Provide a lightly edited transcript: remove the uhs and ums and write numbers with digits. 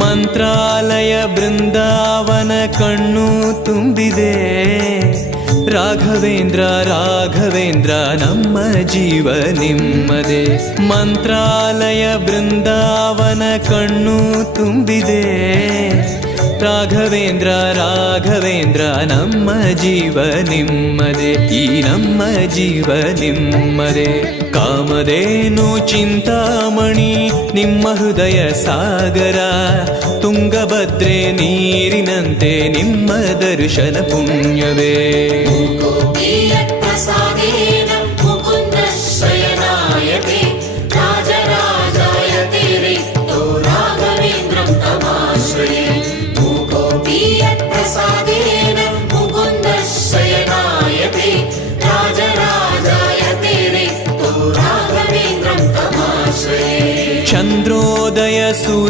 ಮಂತ್ರಾಲಯ ಬೃಂದಾವನ ಕಣ್ಣು ತುಂಬಿದೆ. ರಾಘವೇಂದ್ರ ರಾಘವೇಂದ್ರ ನಮ್ಮ ಜೀವ ನಿಮ್ಮದೇ. ಮಂತ್ರಾಲಯ ಬೃಂದಾವನ ಕಣ್ಣು ತುಂಬಿದೆ. ರಾಘವೇಂದ್ರ ರಾಘವೇಂದ್ರ ನಮ್ಮ ಜೀವ ನಿಮ್ಮದೇ. ಈ ನಮ್ಮ ಜೀವ ನಿಮ್ಮದೇ. ಕಾಮಧೇನು ಚಿಂತಾಮಣಿ ನಿಮ್ಮ ಹೃದಯ ಸಾಗರ. ತುಂಗಭದ್ರೆ ನೀರಿನಂತೆ ನಿಮ್ಮ ದರ್ಶನ ಪುಣ್ಯವೇ. ಚಂದ್ರೋದಯ